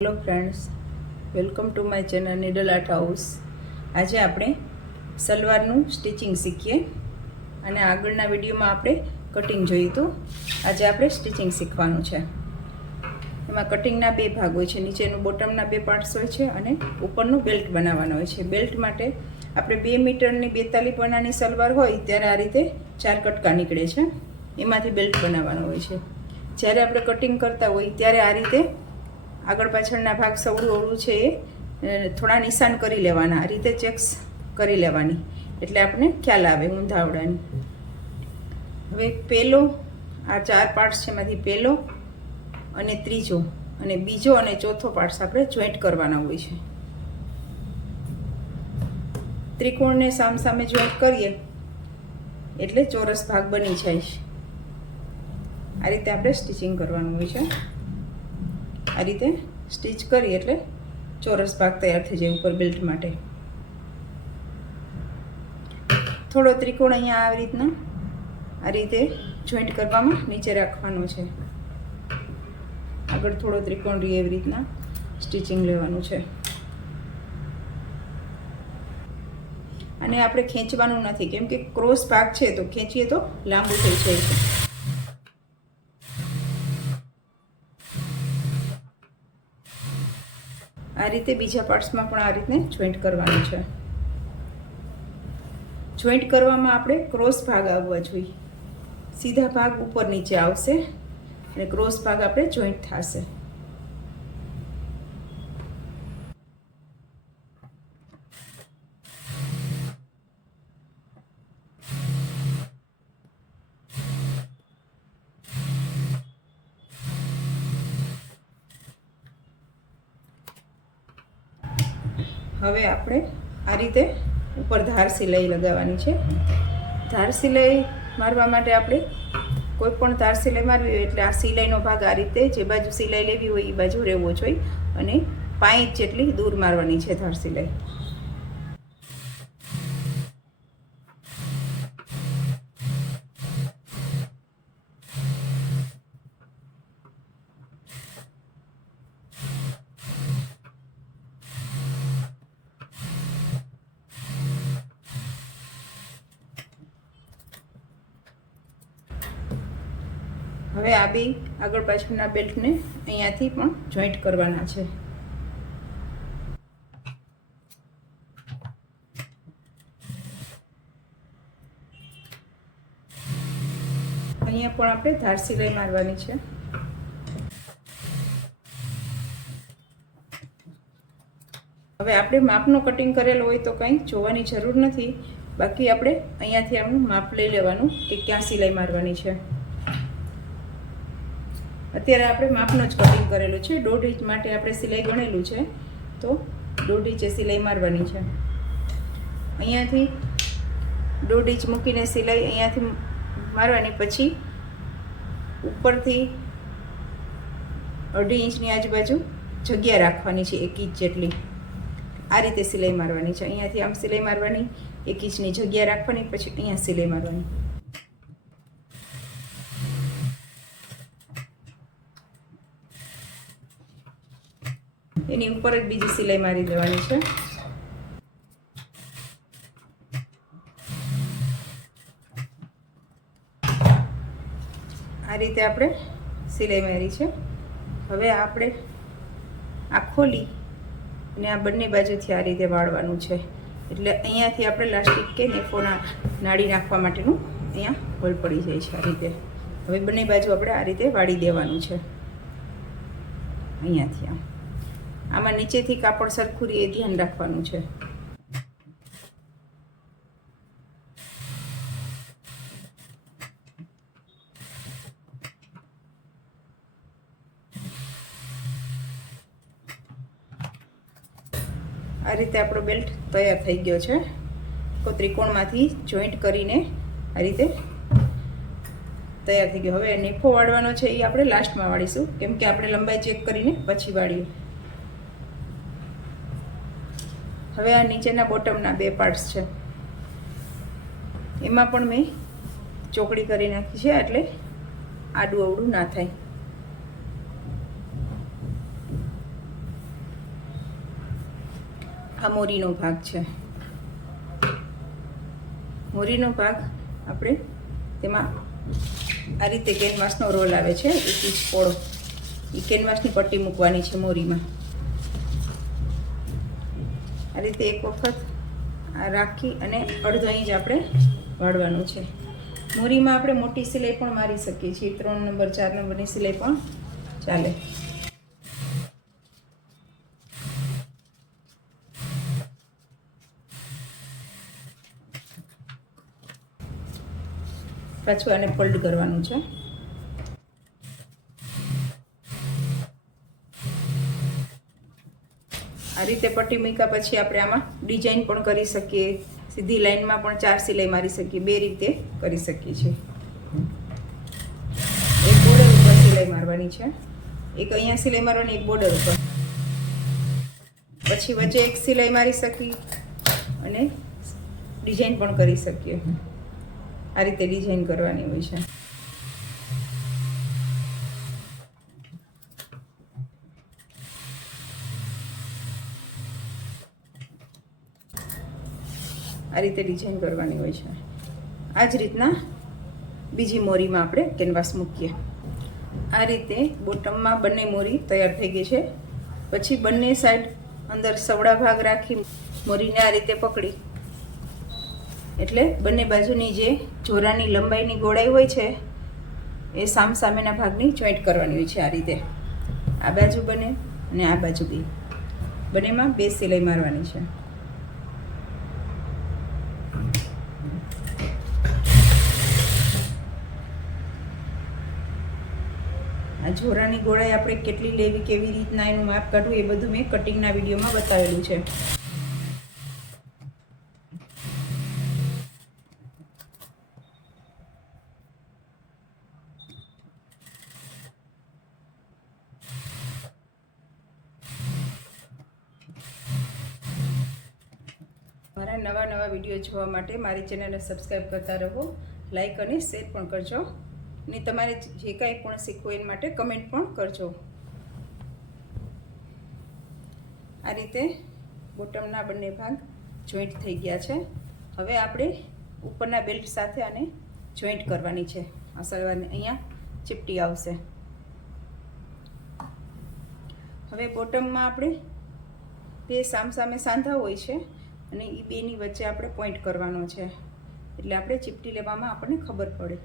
Hello friends, welcome to my channel needle art house. આજે આપણે સલવારનું stitching શીખીએ અને આગળના વિડીયોમાં આપણે કટિંગ જોયું હતું. આજે આપણે સ્ટિચિંગ શીખવાનું છે. એમાં કટિંગના બે ભાગ હોય છે. નીચેનું બોટમના બે પાર્ટ્સ હોય છે અને ઉપરનું બેલ્ટ બનાવવાનો હોય છે. બેલ્ટ માટે આપણે 2 મીટરની 42 પનાની સલવાર હોય ત્યારે આ રીતે 4 કટકા નીકળે છે. એમાંથી બેલ્ટ બનાવવાનો હોય છે. જ્યારે આપણે કટિંગ કરતા હોય ત્યારે આ રીતે આગળ પાછળના ભાગ સવડું અવળું છે એ થોડા નિશાન કરી લેવાના, આ રીતે ચેક્સ કરી લેવાની, એટલે આપણે ખ્યાલ આવે ઊંધાવડાની. હવે પહેલો આ 4 પાર્ટ્સ છે એમાંથી પહેલો અને ત્રીજો અને બીજો અને ચોથો પાર્ટ્સ આપણે જોઈન્ટ કરવાના હોય છે. ત્રિકોણને સામસામે જોઈન્ટ કરીએ એટલે ચોરસ ભાગ બની જાય છે. આ રીતે આપણે સ્ટિચિંગ કરવાનું હોય છે. આ રીતે સ્ટિચ કરી એટલે ચોરસ ભાગ તૈયાર થઈ જાય ઉપર બેલ્ટ માટે. થોડો ત્રિકોણ અહીંયા આવી રીતના આ રીતે જોઈન્ટ કરવામાં નીચે રાખવાનો છે. આગળ થોડો ત્રિકોણ રહે એવી રીતના સ્ટિચિંગ લેવાનું છે. અને આપણે ખેંચવાનું નથી, કેમ કે ક્રોસ ભાગ છે તો ખેંચીએ તો લાંબુ થઈ જાય છે. આ રીતે બીજા પાર્ટ્સમાં પણ આ રીતે જોઈન્ટ કરવાનું છે. જોઈન્ટ કરવામાં આપણે ક્રોસ ભાગ આવવા જોઈએ. સીધા ભાગ ઉપર નીચે આવશે અને ક્રોસ ભાગ આપણે જોઈન્ટ થશે. હવે આપણે આ રીતે ઉપર ધાર સિલાઈ લગાવવાની છે. ધાર સિલાઈ મારવા માટે આપણે કોઈ પણ ધાર સિલાઈ મારવી હોય એટલે આ સિલાઈનો ભાગ આ રીતે જે બાજુ સિલાઈ લેવી હોય એ બાજુ રહેવો જોઈએ અને 5 ઇંચ જેટલી દૂર મારવાની છે ધાર સિલાઈ. હવે આ બે આગળ પાછળના બેલ્ટને અહીંયાથી પણ જોઈન્ટ કરવાના છે. અહીંયા પણ આપણે ધાર સિલાઈ મારવાની છે. હવે આપણે માપનો કટિંગ કરેલો હોય તો કંઈ જોવાની જરૂર નથી. બાકી આપણે અહીંયાથી આપણું માપ લઈ લેવાનું કે ક્યાં સિલાઈ મારવાની છે. અત્યારે આપણે માપનો જ કટિંગ કરેલું છે. 1.5 ઇંચ માટે આપણે સિલાઈ ગણેલું છે તો 1.5 ઇંચે સિલાઈ મારવાની છે. અહીંયાથી 1.5 ઇંચ મૂકીને સિલાઈ અહીંયાથી મારવાની. પછી ઉપરથી 1.5 ઇંચની આજુબાજુ જગ્યા રાખવાની છે 1 ઇંચ જેટલી. આ રીતે સિલાઈ મારવાની છે. અહીંયાથી આમ સિલાઈ મારવાની, 1 ઇંચની જગ્યા રાખવાની, પછી અહીંયા સિલાઈ મારવાની. એની ઉપર જ બીજી સિલાઈ મારી દેવાની છે. આ રીતે આપણે સિલાઈ મારી છે. હવે આપણે આ ખોલી અને આ બંને બાજુથી આ રીતે વાળવાનું છે. એટલે અહીંયાથી આપણે લાસ્ટિક કે નેફોના નાડી નાખવા માટેનું અહીંયા હોલ પડી જાય છે. આ રીતે હવે બંને બાજુ આપણે આ રીતે વાળી દેવાનું છે. અહીંયાથી આમાં નીચેથી કાપડ સરખું રહે એ ધ્યાન રાખવાનું છે. આ રીતે આપણો બેલ્ટ તૈયાર થઈ ગયો છે. તો ત્રિકોણમાંથી જોઈન્ટ કરીને આ રીતે તૈયાર થઈ ગયો. હવે નેફો વાળવાનો છે એ આપણે લાસ્ટમાં વાળીશું, કેમ કે આપણે લંબાઈ ચેક કરીને પછી વાળીએ. હવે આ નીચેના બોટમના 2 પાર્ટ્સ છે એમાં પણ મેં ચોકડી કરી નાખી છે એટલે આડું અવડું ના થાય. આ મોરીનો ભાગ છે. મોરીનો ભાગ આપણે તેમાં આ રીતે કેનવાસનો રોલ આવે છે, 1 ઇંચ પોળો. એ કેનવાસની પટ્ટી મૂકવાની છે મોરીમાં. આ રીતે એક વખત આ રાખી અને અડધો ઇંચ આપણે વાળવાનું છે. મોરીમાં આપણે મોટી સિલાઈ પણ મારી શકીએ છીએ, 3 નંબર 4 નંબરની સિલાઈ પણ ચાલે. પાછું આને ફોલ્ડ કરવાનું છે. આ રીતે પટ્ટી મૂક્યા પછી આપણે આમાં ડિઝાઇન પણ કરી શકીએ, સીધી લાઈનમાં પણ 4 સિલાઈ મારી શકીએ, 2 રીતે કરી શકીએ છીએ. એક બોર્ડર ઉપર સિલાઈ મારવાની છે, એક અહીંયા સિલાઈ મારવાની, એક બોર્ડર ઉપર. પછી વચ્ચે એક સિલાઈ મારી શકીએ અને ડિઝાઇન પણ કરી શકીએ. આ રીતે ડિઝાઇન કરવાની હોય છે. આ રીતે ડિઝાઇન કરવાની હોય છે. આ જ રીતના બીજી મોરીમાં આપણે કેનવાસ મૂકીએ. આ રીતે બોટમમાં બંને મોરી તૈયાર થઈ ગઈ છે. પછી બંને સાઈડ અંદર સવડા ભાગ રાખી મોરીને આ રીતે પકડી, એટલે બંને બાજુની જે જોરાની લંબાઈની ગોળાઈ હોય છે એ સામેના ભાગની જોઈન્ટ કરવાની હોય છે. આ રીતે આ બાજુ બને અને આ બાજુ બી, બંનેમાં 2 સિલાઈ મારવાની છે. આ જોરાની ગોળાઈ આપણે કેટલી લેવી, કેવી રીતના એનું માપ કાઢવું, એ બધું મેં કટિંગના વિડીયોમાં બતાવેલું છે. મારા નવા વિડીયો જોવા માટે મારી ચેનલને સબસ્ક્રાઈબ કરતા રહો, લાઈક અને શેર પણ કરજો, અને તમારે જે કાંઈ પણ શીખવું એના માટે કમેન્ટ પણ કરજો. આ રીતે બોટમના બંને ભાગ જોઈન્ટ થઈ ગયા છે. હવે આપણે ઉપરના બેલ્ટ સાથે આને જોઈન્ટ કરવાની છે. આ સલવારને અહીંયા ચીપટી આવશે. હવે બોટમમાં આપણે 2 સામસામે સાંધા હોય છે અને એ બેની વચ્ચે આપણે પોઈન્ટ કરવાનો છે. એટલે આપણે ચીપટી લેવામાં આપણને ખબર પડે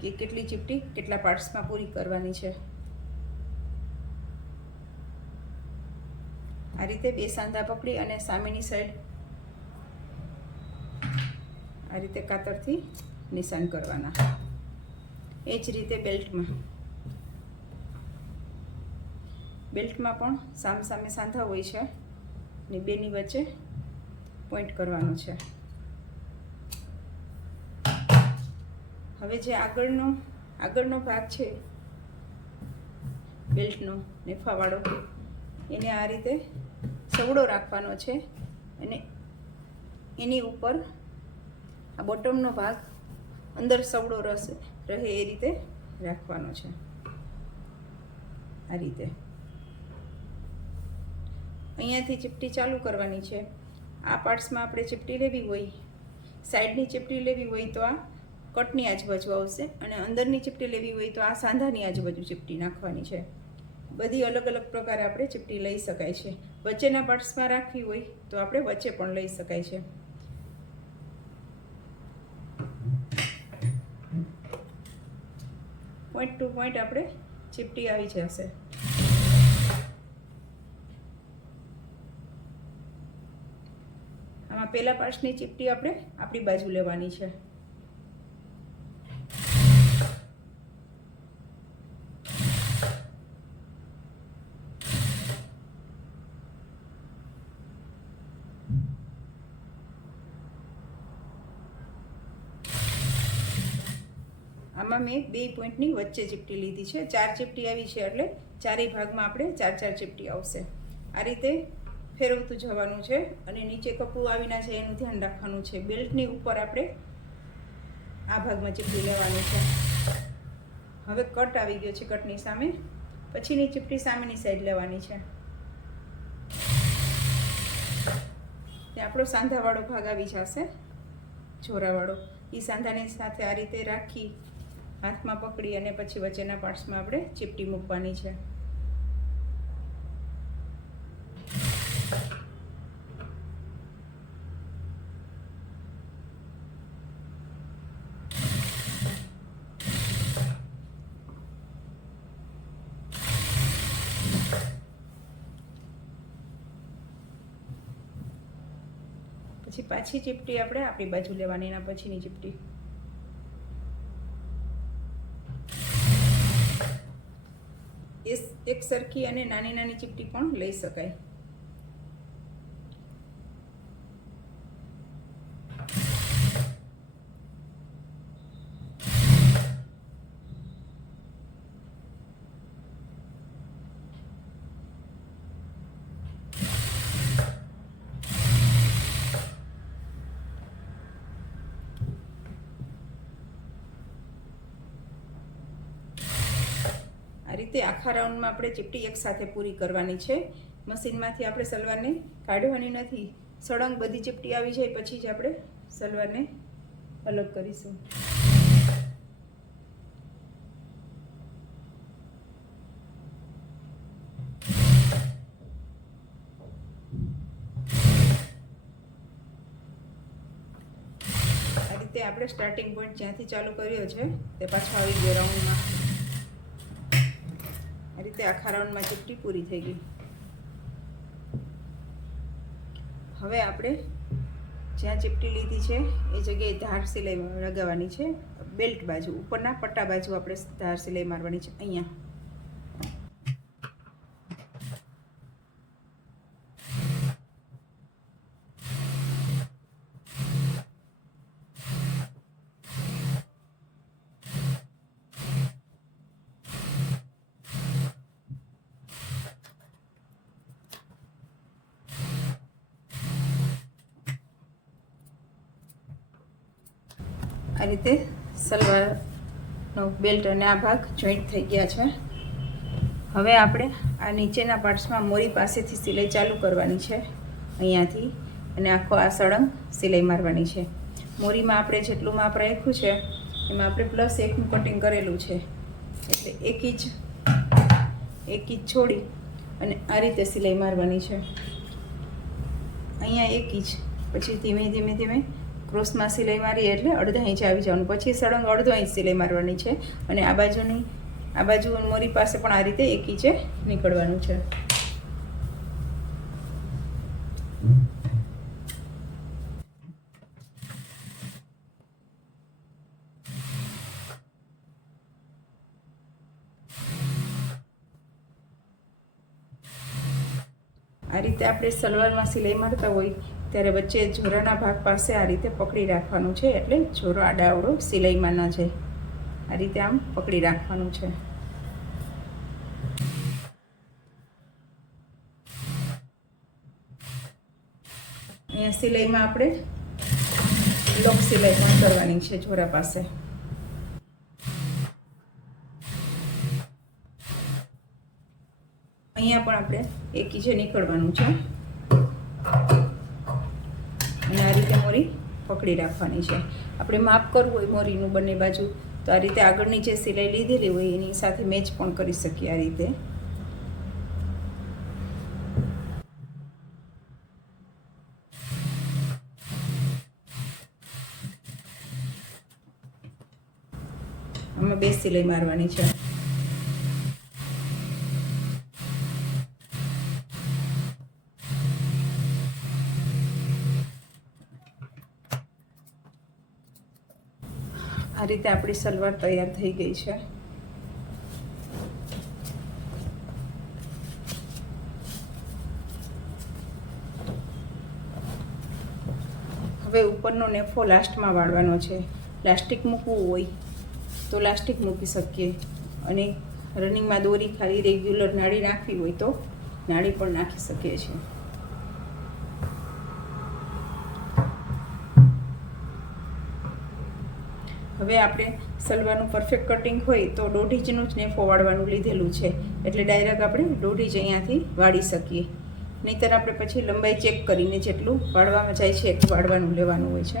કે કેટલી ચીપટી કેટલા પાર્ટ્સમાં પૂરી કરવાની છે. આ રીતે 2 સાંધા પકડી અને સામેની સાઈડ આ રીતે કાતરથી નિશાન કરવાના. એ જ રીતે બેલ્ટમાં પણ સામે સાંધા હોય છે અને બેની વચ્ચે પોઈન્ટ કરવાનો છે. હવે જે આગળનો ભાગ છે બેલ્ટનો નેફાવાળો, એને આ રીતે સવડો રાખવાનો છે અને એની ઉપર આ બોટમનો ભાગ અંદર સવડો રહે એ રીતે રાખવાનો છે. આ રીતે અહીંયાથી ચીપટી ચાલુ કરવાની છે. આ પાર્ટ્સમાં આપણે ચીપટી લેવી હોય, સાઈડની ચીપટી લેવી હોય તો આ કટની આજુબાજુ આવશે, અને અંદરની ચીપટી લેવી હોય તો આ સાંધાની આજુબાજુ ચીપટી નાખવાની છે. બધી અલગ અલગ પ્રકારે આપણે ચીપટી લઈ શકાય છે. વચ્ચેના પાર્ટ્સમાં રાખવી હોય તો આપણે વચ્ચે પણ લઈ શકાય છે. પોઈન્ટ ટુ પોઈન્ટ આપણે ચીપટી આવી જશે. આમાં પહેલા પાર્ટ્સની ચીપટી આપણે આપણી બાજુ લેવાની છે. આમાં મેં 2 પોઈન્ટની વચ્ચે ચીપટી લીધી છે. 4 ચીપટી આવી છે એટલે ચારેય ભાગમાં આપણે 4 ચીપટી આવશે. આ રીતે ફેરવતું જવાનું છે અને નીચે કપડું આવી ના જાય એનું ધ્યાન રાખવાનું છે. બેલ્ટની ઉપર આપણે આ ભાગમાં ચીપટી લેવાની છે. હવે કટ આવી ગયો છે, કટની સામે પછીની ચીપટી સામેની સાઈડ લેવાની છે. એ આપણો સાંધાવાળો ભાગ આવી જશે, જોરાવાળો. એ સાંધાની સાથે આ રીતે રાખી હાથમાં પકડી અને પછી વચ્ચેના પાર્ટ્સમાં આપણે ચીપટી મૂકવાની છે. પછી પાછી ચીપટી આપણે આપણી બાજુ લેવાની, એના પછીની ચીપટી. એક સરખી અને નાની નાની ચીપટી પણ લઈ શકાય. આ રીતે આખા રાઉન્ડમાં આપણે ચીપટી એક સાથે પૂરી કરવાની છે. મશીનમાંથી આપણે સલવારને કાઢવાની નથી. સળંગ બધી ચીપટી આવી જાય પછી જ આપણે સલવારને અલગ કરીશું. આ રીતે આપણે સ્ટાર્ટિંગ પોઈન્ટ જ્યાંથી ચાલુ કર્યો છે તે પાછો આવી ગયો રાઉન્ડમાં. આ રીતે આખા રાઉન્ડમાં ચીપટી પૂરી થઈ ગઈ. હવે આપણે જ્યાં ચીપટી લીધી છે એ જગ્યાએ ધાર સિલાઈ લગાવવાની છે. બેલ્ટ બાજુ ઉપરના પટ્ટા બાજુ આપણે ધાર સિલાઈ મારવાની છે. અહીંયા આ રીતે સલવારનો બેલ્ટ અને આ ભાગ જોઈન્ટ થઈ ગયા છે. હવે આપણે આ નીચેના પાર્ટ્સમાં મોરી પાસેથી સિલાઈ ચાલુ કરવાની છે, અહીંયાથી, અને આખો આ સળંગ સિલાઈ મારવાની છે. મોરીમાં આપણે જેટલું માપ રાખ્યું છે એમાં આપણે +1નું કટિંગ કરેલું છે, એટલે એક ઇંચ છોડી અને આ રીતે સિલાઈ મારવાની છે. અહીંયા 1 ઇંચ, પછી ધીમે ધીમે ક્રોસમાં સિલાઈ મારી એટલે અડધા ઇંચ આવી જવાનું. પછી સળંગ અડધો ઇંચ સિલાઈ મારવાની છે અને આ બાજુ મોરી પાસે પણ આ રીતે 1 ઇંચે નીકળવાનું છે. આ રીતે આપણે સલવારમાં સિલાઈ મારતા હોય ત્યારે વચ્ચે જોરાના ભાગ પાસે આ રીતે પકડી રાખવાનું છે, એટલે જોરો આડાઅવળો સિલાઈમાં ન જાય. આ રીતે આમ પકડી રાખવાનું છે. અહીંયા સિલાઈમાં આપણે લોક સિલાઈ પણ કરવાની છે જોરા પાસે. અહીંયા પણ આપણે 1 ઇંચે નીકળવાનું છે અને આ રીતે મોરી પકડી રાખવાની છે. આપણે માપ કરવું હોય મોરીનું બંને બાજુ તો આ રીતે આગળની જે સિલાઈ લીધેલી હોય એની સાથે મેચ પણ કરી શકીએ. આ રીતે આમાં 2 સિલાઈ મારવાની છે. આ રીતે આપણી સલવાર તૈયાર થઈ ગઈ છે. હવે ઉપરનો નેફો લાસ્ટમાં વાળવાનો છે. પ્લાસ્ટિક મૂકવું હોય તો પ્લાસ્ટિક મૂકી શકીએ, અને રનિંગમાં દોરી ખાલી રેગ્યુલર નાળી નાખવી હોય તો નાળી પણ નાખી શકીએ છીએ. હવે આપણે સલવારનું પરફેક્ટ કટિંગ હોય તો 1.5 ઇંચનું જ નેફો વાળવાનું લીધેલું છે, એટલે ડાયરેક્ટ આપણે 1.5 ઇંચ અહીંયાથી વાળી શકીએ. નહીંતર આપણે પછી લંબાઈ ચેક કરીને જેટલું વાળવામાં જાય છે એટલું વાળવાનું લેવાનું હોય છે.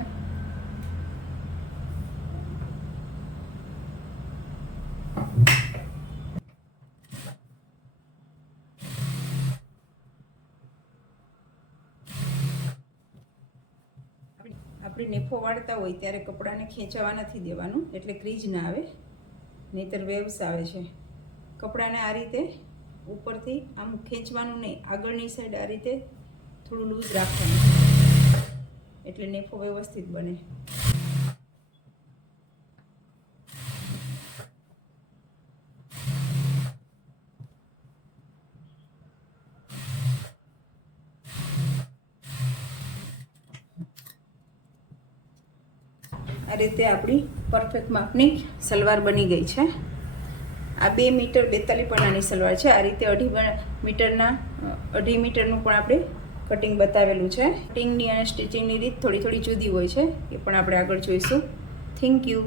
આપણે નેફો વાળતા હોય ત્યારે કપડાને ખેંચાવા નથી દેવાનું, એટલે ક્રીજ ના આવે, નહીંતર વેવ્સ આવે છે. કપડાને આ રીતે ઉપરથી આમ ખેંચવાનું નહીં, આગળની સાઈડ આ રીતે થોડું લૂઝ રાખવાનું, એટલે નેફો વ્યવસ્થિત બને. આ રીતે આપણી પરફેક્ટ માપની સલવાર બની ગઈ છે. આ 2 મીટર 42 પનાની સલવાર છે. આ રીતે 2.5 મીટરનું પણ આપણે કટિંગ બતાવેલું છે. કટિંગની અને સ્ટિચિંગની રીત થોડી જુદી હોય છે, એ પણ આપણે આગળ જોઈશું. Thank you.